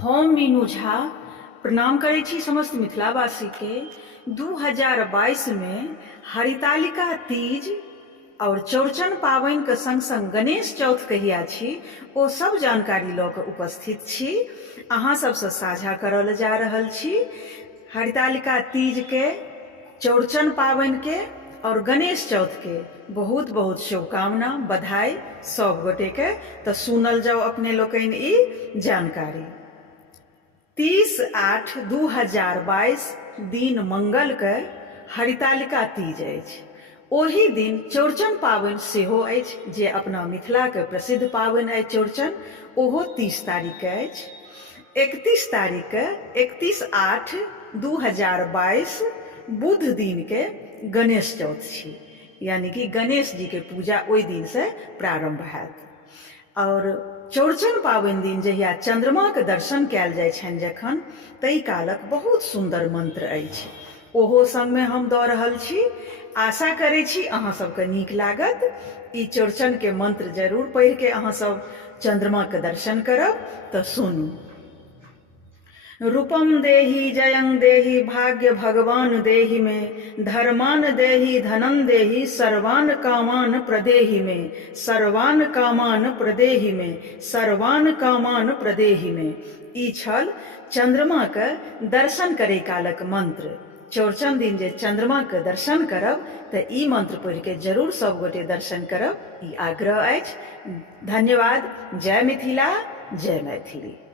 हम मीनू झा प्रणाम करै छी समस्त मिथिलावासी के 2022 में हरितालिका तीज और चौड़चन पावनि के संग संग गणेश चौथ कहिया छी ओ सब जानकारी लऽ कऽ उपस्थित छी। अहाँ सबसँ साझा करल जा रहल छी हरितालिका तीज के, चौड़चन पावनि के और गणेश चौथ के बहुत बहुत शुभकामना, बधाई सब गोटे के। तो सुनल जाओ अपने लोकनि ई जानकारी। 30/8/2022 दिन मंगल के हरितालिका तीज अछि। ओही दिन चौड़चन पावनि सेहो अछि, जे अपना मिथिला के प्रसिद्ध पावनि अछि चौड़चन, ओहो 30 तारीख के अछि। 31 तारीख के 31/8/2022 बुध दिन के गणेश चौथ छी, यानी कि गणेश जी के पूजा ओहि दिन से प्रारंभ हैत। और चौड़चन पावनि दिन जहिया चंद्रमा के दर्शन कयल जाइ छनि जखन, तै कालक बहुत सुंदर मंत्र अछि, ओहो संग में हम दऽ रहल छी। आशा करै छी अहाँ सबके नीक लागत। ई चौड़चन के मंत्र जरूर पढ़ि के अहाँ सब चंद्रमा के दर्शन करब। तो सुनू। रूपम देहि जयं देहि भाग्य भगवान देहि में, धर्मान देहि धनं देहि सर्वान कामान प्रदेहि में, सर्वान कामान प्रदेहि में, सर्वान कामान प्रदेहि में। ई छल चंद्रमा के दर्शन करे कालक मंत्र। चौड़चन दिन जे चंद्रमा के दर्शन करब तऽ ई मंत्र पढ़ि के जरूर सब गोटे दर्शन करब, ई आग्रह अछि। धन्यवाद। जय मिथिला, जय मैथिली।